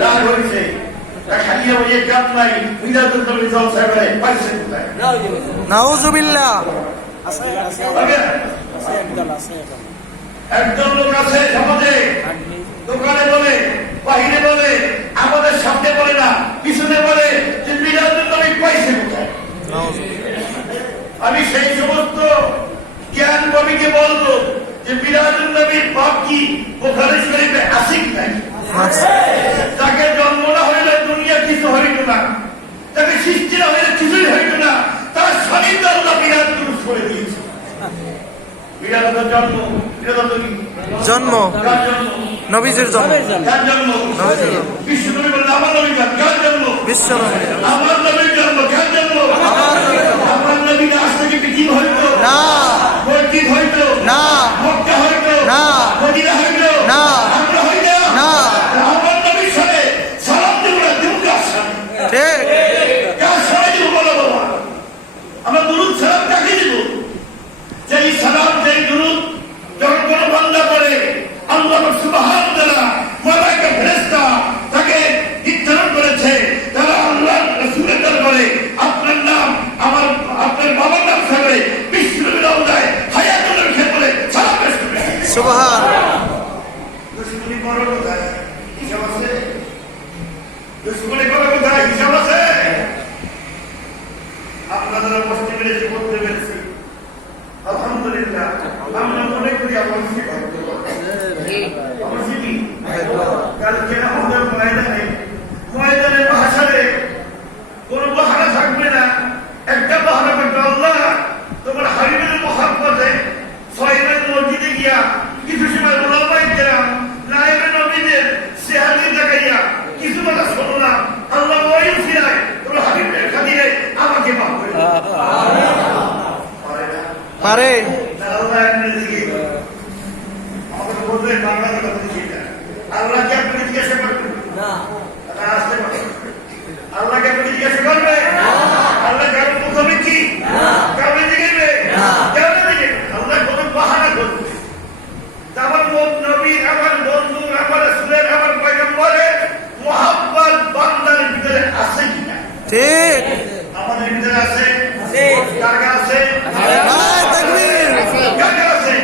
রাগ হয়েছে, খালিয়া হয়ে কাপ নাই, মিলাদুল নবী জলসা করে পাইছে কোথায়? নাউজুবিল্লাহ। একজন লোক আছে সমাজে, দোকানে বলে, বাহিরে বলে, আমাদের সামনে বলে না, পিছনে বলে যে মিলাদুল নবী পাইছে কোথায়? আমি সেই সমস্ত জ্ঞান কবিকে বলবো যে মিলাদুল নবীর বাপ কি বুখারী শরীফে আছে কি নাই? তাকে জন্ম না হইলে দুনিয়া কিছু হইত না, তাকে সৃষ্টি না হইলে কিছুই হইত না, তার শরীর আল্লাহ মিলাদ দুরূদ করে দিয়েছে। মিলাদের জন্ম, জন্ম নবীজির জন্ম, কার জন্ম? বিশ্বনবী বললেন আমার নবী কার জন্ম? বিশ্বনবী। আমার নবীর জন্ম কার জন্ম? আমার নবী আজ থেকে পৃথিবী হইতো না, মসজিদ হইতো না, মক্কা হইতো না, মদিনা হইতো না, আমরা হইতো না। আমার নবীর সাথে সালাম দেব না, দেব কার সাথে? ঠিক। কার সাথে দেব বলো বাবা? আমরা দুরূদ সালাম কাকে দেব? যেই সালাম, যেই দুরূদ যখন কোন বান্দা করে, আল্লাহ সুবহানাহু ওয়া তাআলা মালায়েকা ফেরেশতা তাকে নির্ধারণ করেছে, তারা আল্লাহর রাসূলের দরবারে আপনার নাম, আমার আপনার বাবার নাম সামনে বিশ্বনবীর রওজায় হায়াতুল খেবলে সালাম পেশ করবে। সুবহানাল্লাহ। দুশ্মনী করো কোথায়? হিসাব আছে? দুশ্মনী করো কোথায়? হিসাব আছে? আপনারা বসতে পেরেছি, বলতে পেরেছি, আলহামদুলিল্লাহ। আমরা মনে করি আমার কালকে আমাদের ময়দানে মহাসারে কোন পাহারা থাকবে না, একটা পাহারা করবে আল্লাহ তোমার হাবিবের মুহাব্বতে 6 মাইল মসজিদে গিয়া কিছু সময় ওলামায়ে কেরাম নায়েবে নবীদের সিহাদি দেখাইয়া কিছু কথা শুনলাম, আল্লাহ ওই ফিরায় তোমার হাবিবের খাতিরে আমাকে মাফ করে দাও। পারে। আল্লাহ এমনিদিকে আমাকে বলবে বাংলার কথা বলছি না, আল্লাহকে আপনি জিজ্ঞাসা করবেন না, আসতে পারেন আল্লাহকে আপনি জিজ্ঞাসা করবে? আল্লাহ কারো মুখোমুখি কাউকে জিজ্ঞেবে? আল্লাহ কোনো বাহানা করবে। আমার নবী, আমার বন্ধু, আমার রাসূলের, আমার পয়গম্বরের মুহাব্বত বান্দার ভিতরে আছে কিনা? ঠিক। আমাদের ভিতরে আছে? কার কাছে আছে? নারে তাকবীর। কার কাছে আছে?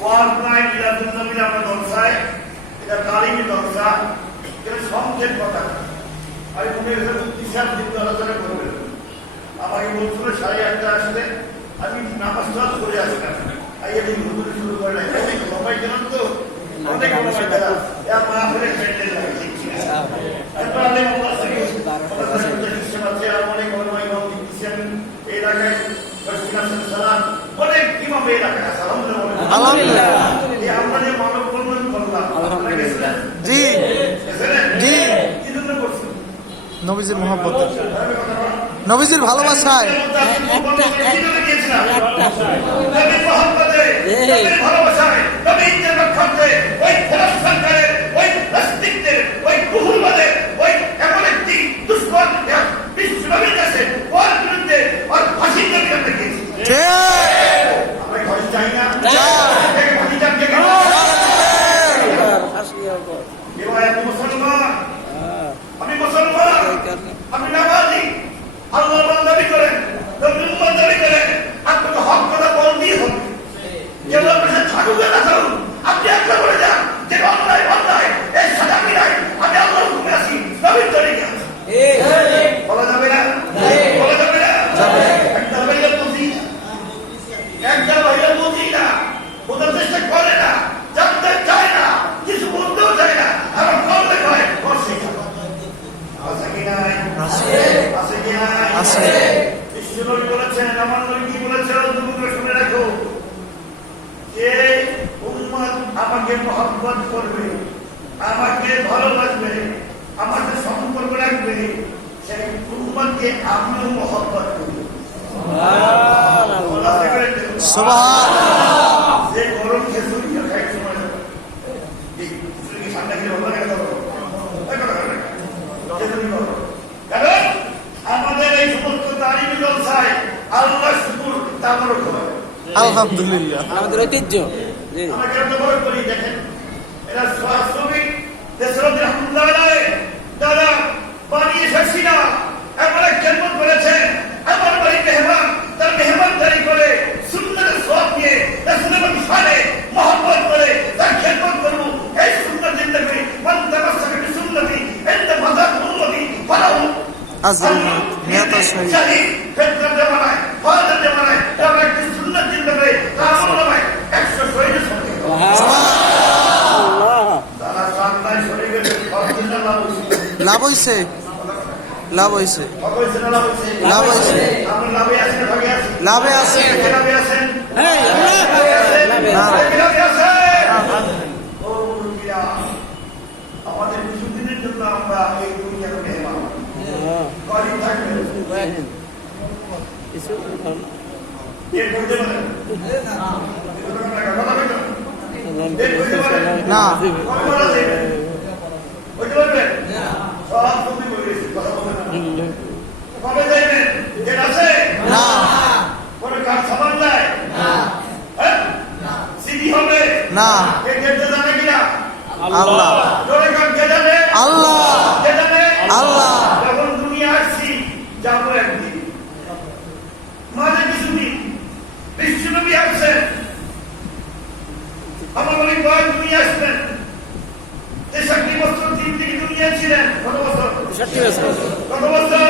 ওয়াল্লাহি মিলাদুন নবী আমরা দলসায়, এটা তালিমি দলসা, এটা সংক্ষেপ কথা। আমি মনে করি কিসাব দিন আলোচনা করবেন। আমাকে বলছিল 8:30 আসলে, আমি নামাজ টাজ করে আসলাম, আইয়া দিন হুজুরে শুরু করে নাই, সবাই জানেন তো অনেক মাহফিলে প্যান্ডেল লাগে, এরপর আলে মোল্লা থেকে সিস্টেম আছে, আর অনেক ওলামা ইমাম দিচ্ছেন এই এলাকায়, অনেক ইমাম এই এলাকায় আছে, আলহামদুলিল্লাহ। আমরা যে মানব কল্যাণ করলাম, জি জি। কি জন্য করছি? নবীজির মুহাব্বতে, নবীজির ভালোবাসায়। আমি মুসলমান, আমি নামাজি, আল্লাহ বান্দাবি করেন, নবীর বান্দাবি করেন, আপনাকে হক কথা বলতেই হবে। কেউ আপনার থাকুক না থাকুক, আপনি একটা বলে যান যে অন্যায় অন্যায়, এই সাজা আমি নাই, আমি আল্লাহর হুকুমে আছি, নবীর তরিকে আছি। বলা যাবে না? বলা যাবে না? একটা ভাইয়া বুঝি না, একটা ভাইয়া বুঝি না, বোঝার চেষ্টা করে না, জানতে চায় না, কিছু বলতেও চায় না, আমার করলে হয় বসে আছে কি নাই? আছে কি নাই? আছে। বিশ্বনবী বলেছেন, আমার নবী কি বলেছেন তোমরা শুনে রাখো, যে উম্মত আমাকে মহব্বত করবে, আমাকে ভালোবাসবে, আমাকে সম্পর্ক রাখবে, সেই উম্মতকে আমিও মহব্বত করব। সুবহানাল্লাহ। যে গরম খেজুর খাই সময় ঠান্ডা খেলে ভালো লাগে, কারণ আমাদের এই সমস্ত তালিমি জলসায় আল্লাহ শুকুর তাবারক হয়। আলহামদুলিল্লাহ। আমাদের ঐতিহ্য। আমরা কেন বড় করি দেখেন, এরা শ্রমিক, দেশ আজরি নিহত শহীদ শহীদ ফেতনার জামানায় ফায়দার জামানায় আমরা একটি সুন্নাত চিন্তা করে তার আমলনামায় 100 শহীদের সঙ্গে তারা সামনায় সরে গেছে অর্জিনা লাভ হইছে লাভ হইছে লাভ হইছে লাভ হইছে আমরা লাভে আছি না ভাগে আছি লাভে আছে লাভে আছেন না লাভে আছেন ও মুরব্বিরা আমাদের কিছুদিনের জন্য আমরা এই দুনিয়ার মেহমান গরিব থাকবেন এর মধ্যে না কবে যাইবেন ডেট আছে না কোনো কাজ সামান নাই সিডি হবে না এই ডেটটা জানে কিনা আল্লাহ জোরে কাজ কে জানে আল্লাহ কে জানে আল্লাহ যখন দুনিয়া আসছি যাবো একদিন মাঝে কিছুদিন বিশ্বনবী আসছেন আমার অনেক বয়স দুনিয়া আসবেন 63 বছর 3 থেকে দুনিয়া ছিলেন কত বছর 63 বছর কত বছর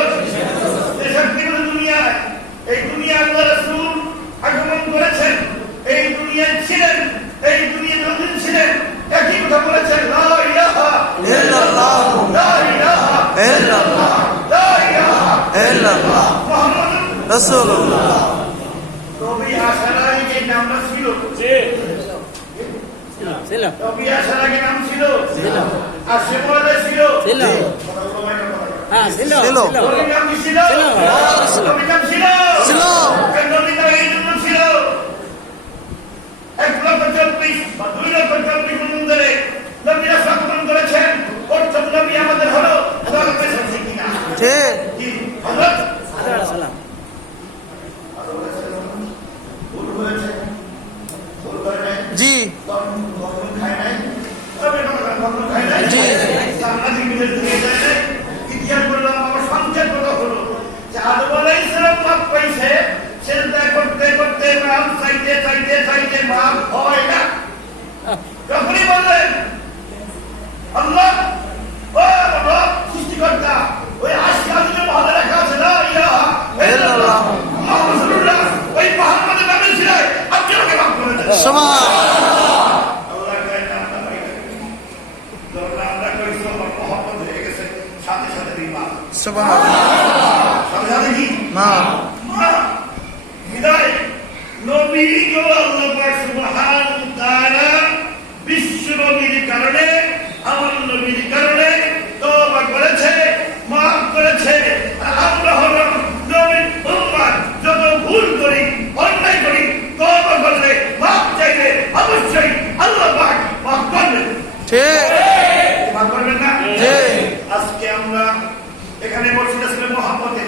63 বছর দুনিয়ায় এই দুনিয়া আল্লাহ রাসূল আগমন করেছেন এই দুনিয়ায় ছিলেন এই দুনিয়া যতদিন ছিলেন একই কথা বলেছেন লা ইলাহা ইল্লাল্লাহ লা ইলাহা ইল্লাল্লাহ লা ইলাহা ইল্লাল্লাহ মুহাম্মাদুর রাসূলুল্লাহ নবী আসার আগে যে নামটা ছিল নবী আসার আগে নাম ছিল আর সে বলে ছিল ছিল নবীর নাম কি ছিল নবীর নাম ছিল ছিল এই নবীর নাম এই জন্য ছিল 1,40,000 বা 2,40,000 বছর ধরে নবীরা শাসন করেছেন প্রথম নবী আমাদের হলো হযরত ঈসা সিদ্দিক ঠিক কি হযরত জি জি সামাজিক ইতিহাস বললাম আমার সংক্ষেপ কথা হলো যে আদম আলাইহিস সালাম মাপ পাইছে চিন্তা করতে করতে মাপ চাইতে চাইতে চাইতে মাপ হয় না যখনই বললেন আল্লাহ ও রব সৃষ্টিকর্তা ওই আশিয়াদের মধ্যে লেখা আছে না ইলাহা ইল্লাল্লাহ মুহাম্মাদুর রাসূলুল্লাহ ওই মুহাম্মাদের নামে ছিল আপনি ওকে মাফ করে দেন সুবহান আল্লাহ কয় না আমরা কইছো মুহাম্মদ হয়ে গেছে সাথে সাথে বিমা সুবহান সাথে সাথে কি না বিদায় নবী গো আল্লাহ পাক সুবহানাহু তাআলা বিশ্ব নবীর কারণে আমার নবীর কারণে তওবা করেছে মাফ করেছে আর আমরা হলাম নবীর উম্মত যত ভুল করি অন্যায় করি তওবা করলে মাফ চাইলে অবশ্যই আল্লাহ পাক মাফ করবেন ঠিক মাফ করবেন না ঠিক আজকে আমরা এখানে বসে রাসূলের মুহাব্বতে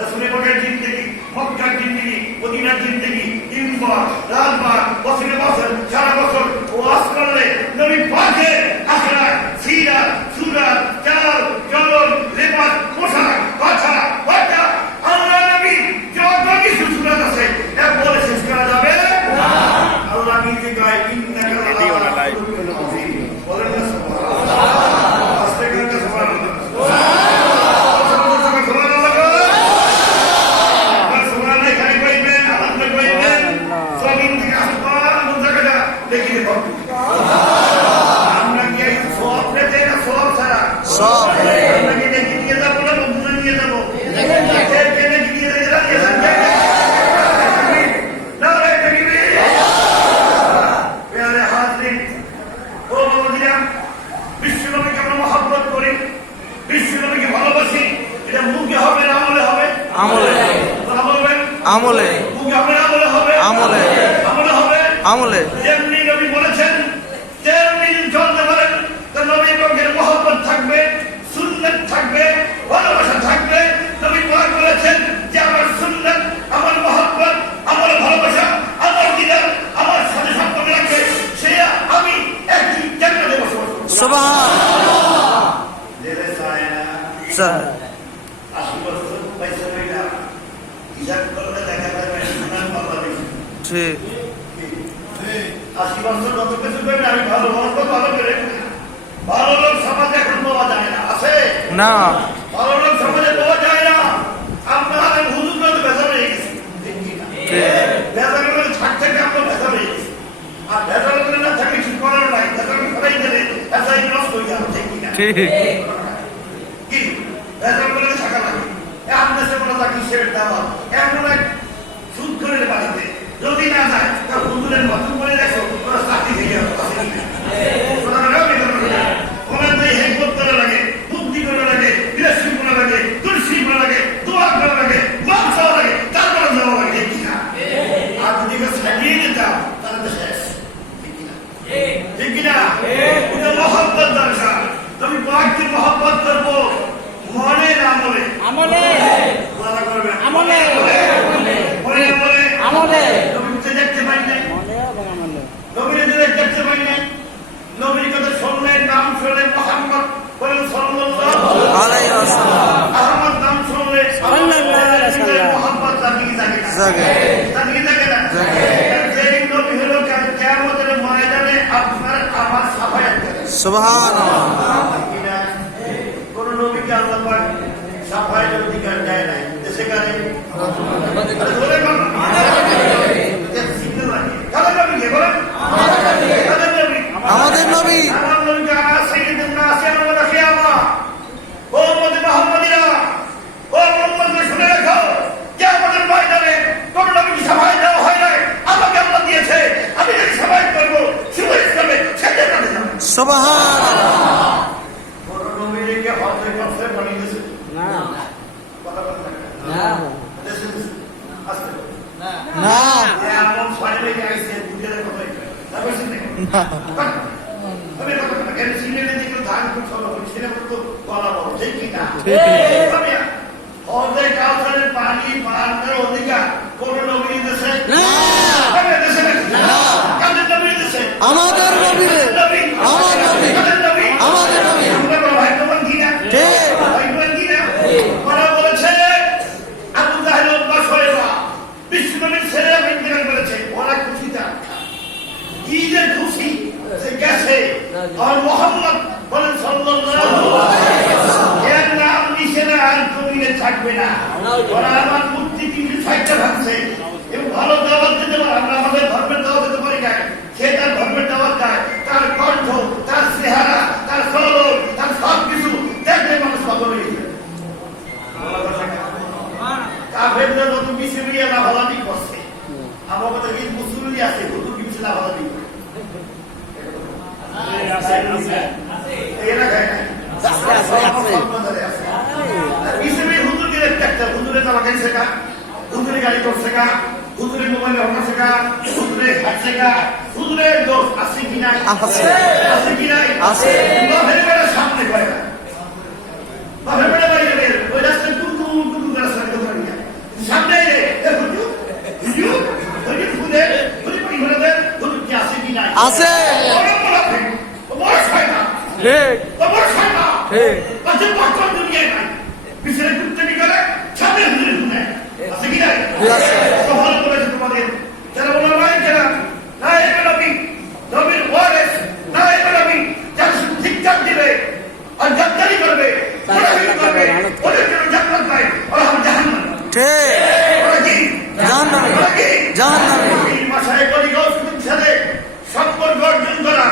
রাসূলের বকের জিন্দেগি মক্কার জিন্দেগি মদিনার জিন্দেগি দিনভর রাতভর বছরে বছর সারা বছর ওয়াজ করলে নবী পাকের আখলাক সিরাত সুরাত চাল চলন লেবাস পোশাক কথা বার্তা আল্লাহ নবী যত কিছু সুরাত আছে এক বলে শেষ করা যাবে না আল্লাহ নিজে গায় ইন্নাকা লা বলেন না সুবহানাল্লাহ আস্তে করে সুবহানাল্লাহ সব বিশ্বনবীকে আমরা মহব্বত করি বিশ্বনবীকে ভালোবাসি এটা মুখে হবে না আমলে হবে আমলে আমলে মুখে হবে না আমলে হবে আমলে আমলে হবে আমলে যেমনি নবী বলেছেন তেমনি চলতে পারেন তো নবী পাকের মহব্বত থাকবে সুন্নাত থাকবে ভালোবাসা থাকবে নবী পাক বলেছেন যে আমার সুন্নাত আমার মহব্বত আমার ভালোবাসা আমার দিদার আমার সাথে সম্পর্ক রাখবে সে আমি একই জান্নাতে বসবাস করব সুবহান জেলে চায় না স্যার 80 বছর পয়সা পয়সা হিসাব করলে দেখা যাবে সুন্নাত বাংলাদেশ ঠিক 80 বছর যত কিছু করবে আমি ভালো ভালো করে ভালো লোক সমাজে এখন পাওয়া যায় না আছে না ভালো লোক সমাজে পাওয়া যায় না ঠিক কি এরকম করে টাকা লাগে আপনার সাথে বলা লাগে হিসেবের দেওয়া এমন এক সুদ করে বাড়িতে যদি না যায় তা হুজুরের মতন করে দেখো ওরা চাকরি থেকে ওনার যে হেকমত করা লাগে বুদ্ধি করা লাগে বিরাসি করা লাগে তুলসি করা লাগে দোয়া করা লাগে মাপ চাওয়া লাগে তারপরে দেওয়া লাগে ঠিক না আর যদি ছাড়িয়ে দিতে তাহলে তো শেষ ঠিক কিনা ঠিক কিনা এটা মহব্বত দরকার তুমি পাককে মহব্বত করবো মনে না আমলে আমলে ওয়াদা করবে আমলে মনে আমলে আমলে তুমি তো দেখতে পাই নাই মনে এবং আমলে নবীর দেখতে পাই নাই নবীর কথা শুনলেন নাম শুনলেন মুহাম্মদ বলেন সাল্লাল্লাহু আলাইহি ওয়াসাল্লাম আহমদ নাম শুনলে সাল্লাল্লাহু আলাইহি ওয়াসাল্লাম মুহাম্মদ জানি জাগে না যেই নবী হলো কিয়ামতের ময়দানে আপনার আমার সাফায়াত করে সুবহানাল্লাহ কোন নবীকে আল্লাহ পাক সাফায়াতের অধিকার দেয় নাই সেখানে বলে কোন আমাদের নবী পানি পান করার অধিকার কোন নবীর দেশে আমাদের নবী আমাদের নবী আমাদের নবী ভাই তোমার কি না ওরা বলেছে আবু জাহেল বাসরেরা বিশ্বনবীর ছেলেরা ইন্তেকাল করেছে ওরা খুশিতে কি যে খুশি যে গেছে আর মুহাম্মদ বলেন সাল্লাল্লাহু আলাইহি ওয়াসাল্লাম এর নাম নিশানা আর জমিনে থাকবে না ওরা আমার মূর্তি কিন্তু সাইডে ভাঙছে এবং ভালো দাওয়াত দিতে পারে আমরা আমাদের ধর্মের দাওয়াত দিতে পারি না সে তার ধর্মের দাওয়াত দেয় তার কণ্ঠ তার চেহারা তার চলন তার সব কিছু দেখলে মানুষ পাগল হয়ে যায় কাফেররা নতুন মিশরিয়া লাভালাভি করছে আমার কথা কি মুসলিমই আছে হুজুর কিছু লাভালাভি করে এরা খায় না মিশরি হুজুর দিলে একটা হুজুরে তো লাগাইছে না হুজুরে গাড়ি করছে না হুজুরে মোবাইলে হচ্ছে না হুজুরে খাচ্ছে না হুজুরে দোষ আছে কি নাই আছে কি নাই আছে বাপের বেড়া সামনে করে না বাপের বেড়া বাইরে ওই রাস্তায় টুকু টুকু করে রাস্তা করতে পারি না সামনে আছে ঠিকঠাক দিবে আর জাতকারি করবে ওদের জন্য জান্নাত পায় ওরা হবে জাহান্নাম সম্পর্ক অর্জন করা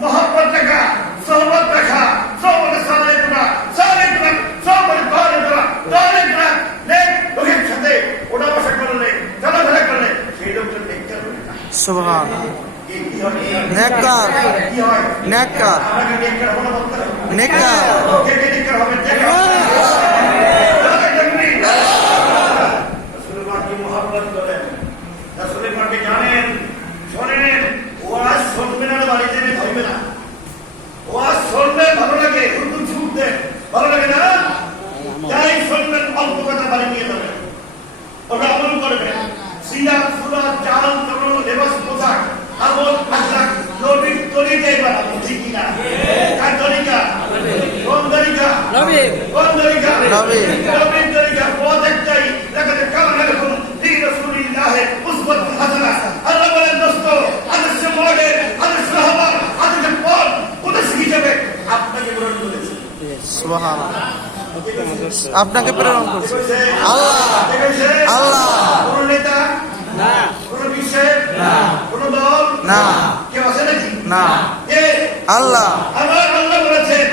মহব্বত রাখা সহবত রাখা সহবতে সালাত করা সালাত করা সহবতে দোয়া করা দোয়া করা নেক লোকের সাথে ওটা বসা করলে চলাফেরা করলে সেই লোকজন নেককার হবে না সুবহানাল্লাহ কি হয় নেককার কি হয় নেককার আমাকে নেককার হওয়া দরকার নেককার কে নেককার হবে জানেন শোনেন ওয়াজ শুনবেন আর বাড়িতে ধরবে না ওয়াজ শুনবেন ভালো লাগে হুজুর শুনতে ভালো লাগে না যাই শুনবেন অল্প কথা বাড়ি নিয়ে যাবেন ওটা আমল করবেন সিয়াত সুরাত চাল চলন লেবাস পোশাক আমল আখলাক নবীর তরিকায় বানাবো ঠিক কিনা কার তরিকা কোন তরিকা নবী কোন তরিকা নবী নবীর তরিকা পথ একটাই লাগাতে কামনা রাখুন দিন রাসূলুল্লাহ উসওয়াত হাসানা আল্লাহ বলেন দোস্ত আদর্শ মডেল আদর্শ হাওয়া আদর্শ পথ উদ্দেশ্য হিসেবে আপনাকে গ্রহণ করেছে সুবহানাল্লাহ আপনাকে প্রেরণ করেছে আল্লাহ আল্লাহ কোন নেতা না কোন বিশ্বের না কোন দল না কেউ আছে নাকি না আল্লাহ আমার আল্লাহ বলেছেন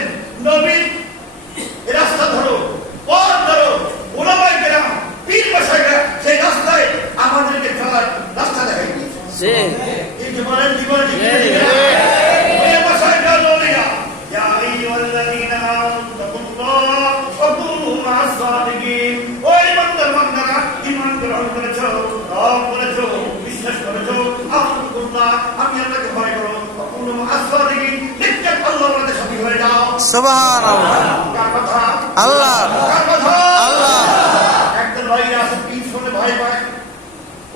ইন্নাল্লাযীনা আমানুত্তাকুল্লাহ ওয়া কুনু মা'আস সাদিকিন। ওই বান্দারা ঈমান গ্রহণ করেছো, রব করেছো, বিশ্বাস করেছো, আল্লাহ আমি আল্লাহকে ভয় করো, ওয়া কুনু মা'আস সাদিকিন, নিশ্চয় আল্লাহর সাথে সাথী হয়ে যাও। সুবহানাল্লাহ। কার কথা? আল্লাহ। কার কথা? আল্লাহ। একজন ভাই আছে পীর শুনে ভয় পায়,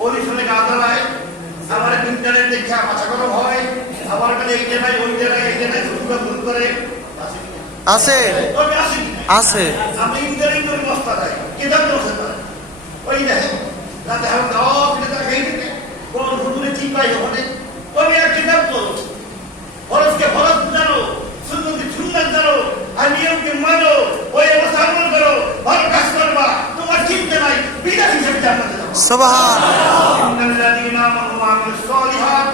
ওলি শুনে গা জ্বালায়, আমার ইন্টারনেট দেখে মাথা গরম হয়, আমার কাছে এই জায়গায় ওই জায়গায় এই জায়গায় ভুল করে আছে তবে আছে কি? আছে। আমি ইন্টারনেট করে বস্তা দেয় কিতাব বসে পারে ওই দেখে রাতে হাল দাও কিতাব খেয়ে দিতে কোন হুজুরে চিপাই ওখানে ওই এক কিতাব পড়ো, ফরজকে ফরজ জানো, সুন্নতকে সুন্নাত জানো, আর নিয়মকে মানো, ওই অবস্থা আমল করো, ভালো কাজ করবা, তোমার চিন্তা নাই, বিদায় হিসেবে জান্নাতে যাও। সুবহানাল্লাহ। ইন্নাল্লাযীনা আমানু ওয়া আমিলুস সালিহাত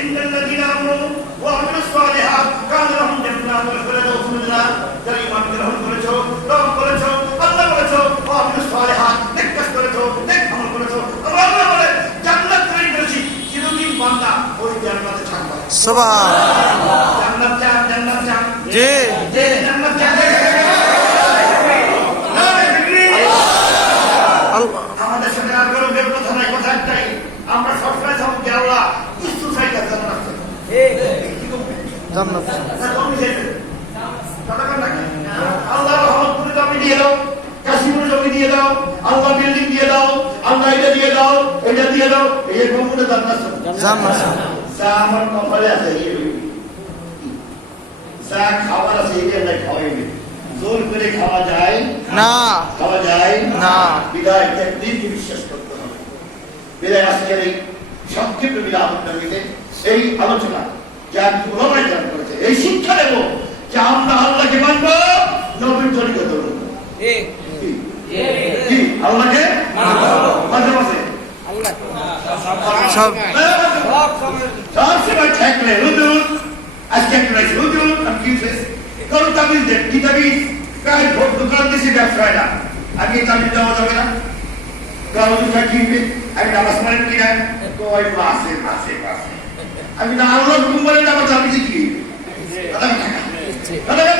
ইন্নাল্লাযীনা আমানু ওয়া আমিলুস সালিহাত কানা লাহুম জান্নাতুল ফিরদাউস নুজুলা। যারা ঈমান গ্রহণ করেছো, রব করেছো, আল্লাহ করেছো, ওয়া আমিলুস সালিহাত, নেক কাজ করেছো, নেক আমল করেছো, আল্লাহ বলে জান্নাত তৈরি করেছি, চিরদিন বান্দা ওই জান্নাতে থাকবে। সুবহানাল্লাহ। জান্নাত চান, জান্নাত চান, জি যে জান্নাত চান। আল্লাহ। আমাদের সাথে আর কোনো কথা নাই, কথা একটাই, আমরা সবসময় সব আল্লাহ কিছু চাই না, জান্নাত চাই। জান্নাত। আল্লাহ রহমতপুরে জমি দিয়ে দাও, কাশিপুরে জমি দিয়ে দাও, আল্লাহ বিল্ডিং দিয়ে দাও, আল্লাহ এটা দিয়ে দাও, এটা দিয়ে দাও, এই কমনে জান্নাত জান্নাত। যা আমার কপালে আছে যা খাবার আছে এটা খাওয়াইবে, জোর করে খাওয়া যায় না। খাওয়া যায় না। বিদায় একদিনকে বিশ্বাস করতে হবে। বিদায় আজকের এই সংক্ষিপ্ত বিরাম নবীতে এই আলোচনা যা ওলামায়ে কেরাম করেছে, এই শিক্ষা দেব যে আমরা আল্লাহকে মানব, নবীর তরিকা ধরব। কি আল্লাহকে মাঝে মাঝে সব সবসময় থাকলে হুজুর আজকে একটা হুজুর আমি কি কারো তাবিজ দেন, কি তাবিজ? প্রায় ভোট দোকান দিয়েছি ব্যবসায় না, আগে তাবিজ দেওয়া যাবে না, কারো দুটা কিনবে, আমি নামাজ পড়েন কিনা, কয় মাসে মাসে মাসে আমি না আল্লাহ হুকুম বলেন আমার তাবিজ কি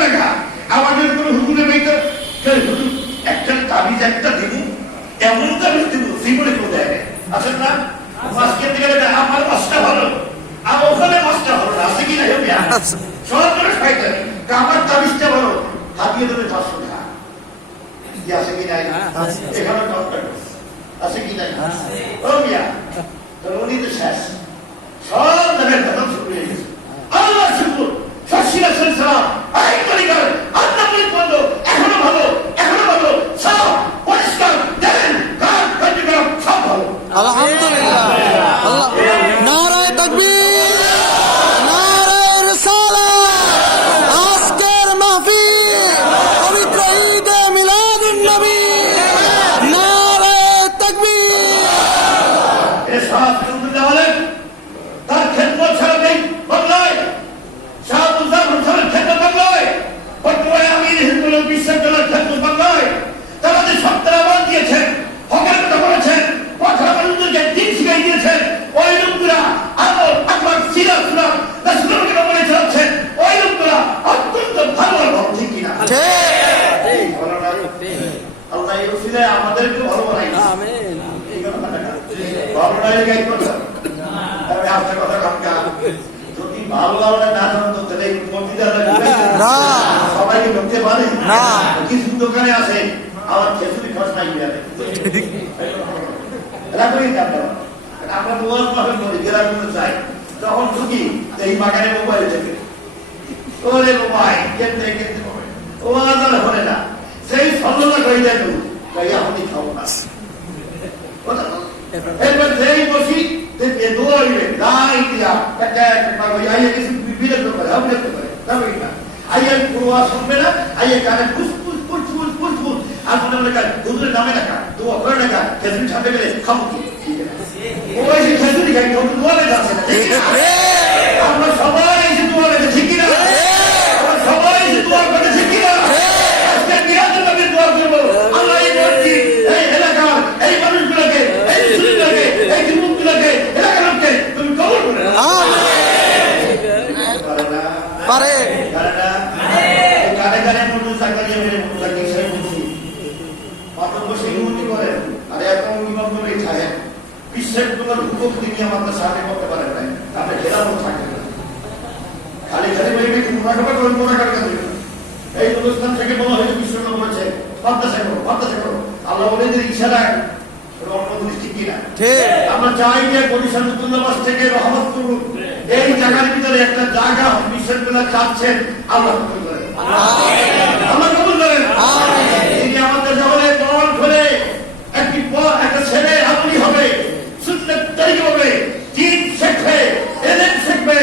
টাকা আমাদের কোনো হুকুমে নেই তো হুজুর একটা তাবিজ একটা দিব, এমন তাবিজ দিব জীবনে কেউ দেয় না। আসেন না মাছ কিনতে গেলে আমার মাছটা ভালো, আর ওখানে মাছটা ভালো না, আছে কিনা সব করে ফাইটা নেই, আমার তাবিজটা ভালো, হাতিয়ে দেবে 500 টাকা, কি আছে কি নাই? এখানে ডক্টর আছে কি নাই? ও মিয়া তোর উনি তো শেষ, সব জায়গায় কথা শুরু হয়ে গেছে। আল্লাহ শুকুর শশিরা সংসার এই তরিকার আল্লাহ বন্ধ এখনো ভালো, এখনো ভালো, সব পরিষ্কার দেন, কাজ কার্যক্রম সব ভালো। আলহামদুলিল্লাহ। আল্লাহ। নারায়ে তাকবীর, নারায়ে রিসালাত। আজকের মাহফিল পবিত্র ঈদে মিলাদুন নবী। নারায়ে তাকবীর। এ সব শুনতে দেওয়ালেন তার খেদমত ছাড়া নেই বাংলায়, শাহ মুজাফর হোসেনের খেদমত বাংলায়, বর্তমানে আমির হিজবুল বিশ্ববিদ্যালয়ের খেদমত বাংলায়, তারা যে সপ্তাহ আবাদ দিয়েছেন, হকের কথা বলেছেন, কথা মানুষদেরকে দিন শিখাই দিয়েছেন, ওই লোকগুলা আমল আকবার সিরাত সুরাত রাসূলুল্লাহকে বলে চালাচ্ছেন, ওই লোকগুলা অত্যন্ত ভালো ভালো, ঠিক কিনা? ঠিক। ভালো না? আল্লাহ এই ওসিলায় আমাদেরকে ভালো বানাই। আমিন। ভালো না এই গাইড করছো আমি আপনার কথা কামকা যদি ভালো ভালো না জানো তো তাহলে মসজিদে না। সবাইকে ঢুকতে পারে না। কিছু দোকানে আছে আমার খেজুরি খরচ নাই যাবে রাখবেন আপনারা, আমরা দোয়ার পাবেন করি গ্রামে যাই, তখন ঢুকি এই বাগানে মোবাইল থেকে ওরে মোবাইল কেমনে কেমনে ও আদার হলে না, সেই সল্লা কই দেন কই আপনি খাও না, এবার যেই বসি দোয়া হইবে লাই দিয়া একটা একটা আইয়া কিছু বিরত করে অবিরত করে তবে না আইয়া কোরআন শুনবে না, আইয়া কানে ফুস ফুস ফুস ফুস ফুস ফুস আর মনে মনে কাজ হুজুরের নামে টাকা দোয়া করে টাকা খেজুরি ছাপে গেলে খাও কি ওই যে খেজুরি খাই তো দোয়া লে যাচ্ছে না, আমরা সবাই এসে দোয়া লেছে ঠিক না, আমরা সবাই এসে দোয়া করে ঠিক না, আজকে নিয়াজের নামে দোয়া করবো আল্লাহ এই মসজিদ এই এলাকার এই মানুষগুলোকে এই মুসলিমগুলোকে এই যুবকগুলোকে এলাকারকে তুমি কবুল করে নাও। পারে। কারণ করবেন পতাকার কাছে। এই অনুষ্ঠান থেকে বলা হয়েছে বিশ্বকর্মা বলেছে মাদ্রাসা করো, মাদ্রাসা করো। আল্লাহ বলেন যে ইশারায় ঠিক কিনা? আমরা চাই যে বরিশাল নতুল্লাবাস থেকে রহমতপুর এই জায়গার ভিতরে একটা জায়গা বিশ্ববিদ্যালয় চাচ্ছেন, আল্লাহ কবুল করেন, আল্লাহ কবুল করেন। তিনি আমাদের জগতে বল করে একটা ছেলে আপনি হবে, সুন্নাত তরিকা হবে, দিন শিখবে, ইলম শিখবে,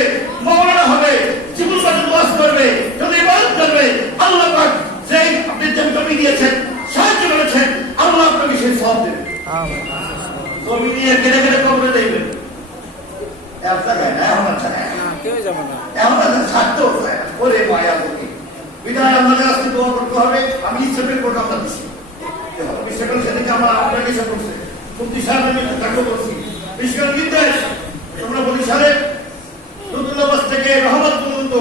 মাওলানা হবে, জীবন বাঁচার করবে, যদি ইবাদত করবে, আল্লাহ পাক যেই আপনি জমি দিয়েছেন, সাহায্য করেছেন, আল্লাহ আপনাকে সেই সওয়াব দেবেন। জমি নিয়ে কেটে কেটে কবরে দেবেন, এক জায়গায় না, এখন আচ্ছা না, এখন আচ্ছা ছাড়তে হচ্ছে ওরে মায়া করি বিদায়। আমাদের আজকে দোয়া করতে হবে। আমি ইসলামের কোটা আপনার দিচ্ছি, বিশ্বকাল সেদিকে আমার আপনাকে এসে করছে মুক্তি সাহেব, আমি তাকে বলছি বিশ্বকাল নির্দেশ তোমরা বরিশালে নতুল্লাবাস থেকে রহমত পর্যন্ত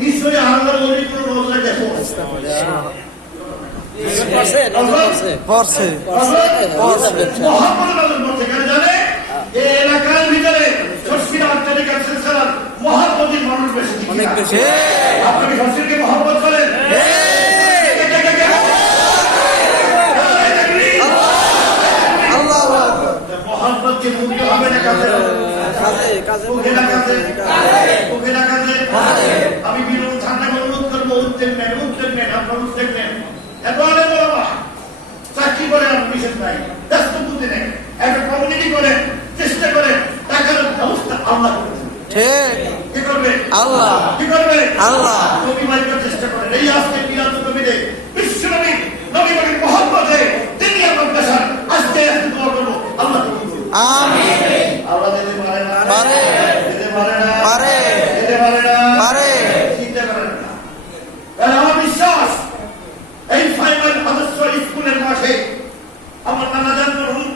নিশ্চয়ই আল্লাহর ওলি কোনো রোজা দেখো। জানে এই এলাকার ভিতরে মহাপতির মানুষ বেশি, অনেক বেশি। আপনি শশীরকে মহব্বত করেন? মহব্বতকে মুক্ত হবে না কাজে, আমি বিরোধ ঠান্ডা করে অনুরোধ করবো, উদ্যোগ নেন, উদ্যোগ নেন, আপনার উদ্যোগ নেন। চাকরি করেন, আপনি বিশেষ নাই, ব্যস্ত বুদ্ধি নেন, একটা কমিউনিটি করেন, চেষ্টা করেন, টাকার ব্যবস্থা আল্লাহ করেছেন। কি করবে আল্লাহ, কি করবে আল্লাহ। কবি মাইকের চেষ্টা করেন। এই আজকে মিলাদ কবিতে বিশ্বনবী নবী নবীর মহব্বতে তিনি আমার পেশার আজকে দোয়া করবো, আল্লাহ আমিন। আল্লাহ দিতে পারে না, পারে, দিতে পারে না, পারে, দিতে পারে না, পারে, চিন্তা করেন না। আমার বিশ্বাস এই ফাইবার আদর্শ স্কুলের মাঠে আমার নানা জান মরহুম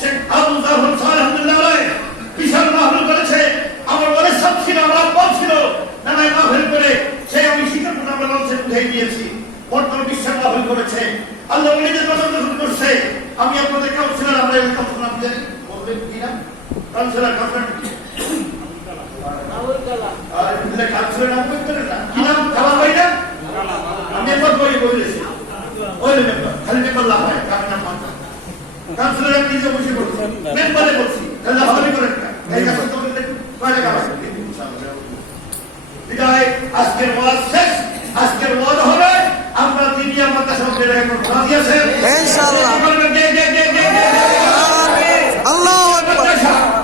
শেখ আবুল জাফর সাহেবুল্লাহ আলাইহি বিশাল মাহফিল করেছে। আমার মনে সব ছিল, আমার পথ ছিল, নানায় মাহফিল করে সেই আমি শিকারপুর আমরা লঞ্চে উঠে গিয়েছি। বর্তমান বিশাল মাহফিল করেছে, আল্লাহ নিজের পছন্দ করছে। আমি আপনাদের কাউন্সিলর, আমরা এই কাউন্সিলর আপনাদের বলবেন কিনা কাউন্সিলর কাউন্সিলর কাউন্সিলর নাম বলবেন না, কি নাম? খালা ভাই না, আমি একবার বলেছি ওই মেম্বার, খালি মেম্বার লাভ হয়, কার নাম মানতে কাউন্সিলর আমি নিজে বসে বলছি, মেম্বারে বলছি, তাহলে হবে করেন না। এই কাছে তো কয়টা কাজ আছে বিদায়। আজকের ওয়াজ শেষ, আজকের ওয়াজ হবে আমরা দিনিয়া মাদ্রাসা মধ্যে এখন রাজি আছেন ইনশাআল্লাহ। আল্লাহু আকবার,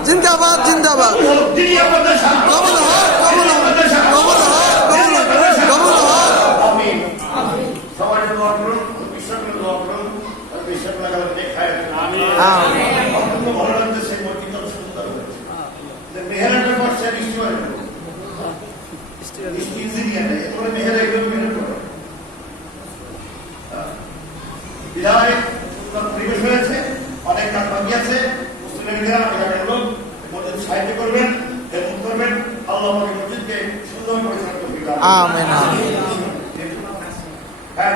জিন্দাবাদ, জিন্দাবাদ, দিনিয়া মাদ্রাসা কবুল হোক, কবুল হোক, কবুল হোক, কবুল হোক, আমিন। সবাই দোয়া করুন, বিশ্বকে দোয়া করুন, বিশ্ব লাগালে দেখায় আমিন, আমিন। অত্যন্ত ভালো লাগছে, সেই মসজিদটা সুন্দর হয়েছে, যে মেহেরাটা করছে নিশ্চয় ইঞ্জিনিয়ার নেই, এরপরে মেহেরা এগুলো মেহেরা করে বিদায়। পরিবেশ হয়েছে, অনেক কাজ বাকি আছে। মুসলিমেরা এলাকার লোক মসজিদ সাহায্য করবেন, হেল্প করবেন। আল্লাহ আমাকে মসজিদকে সুন্দর করে আমিন, আমিন। হ্যাঁ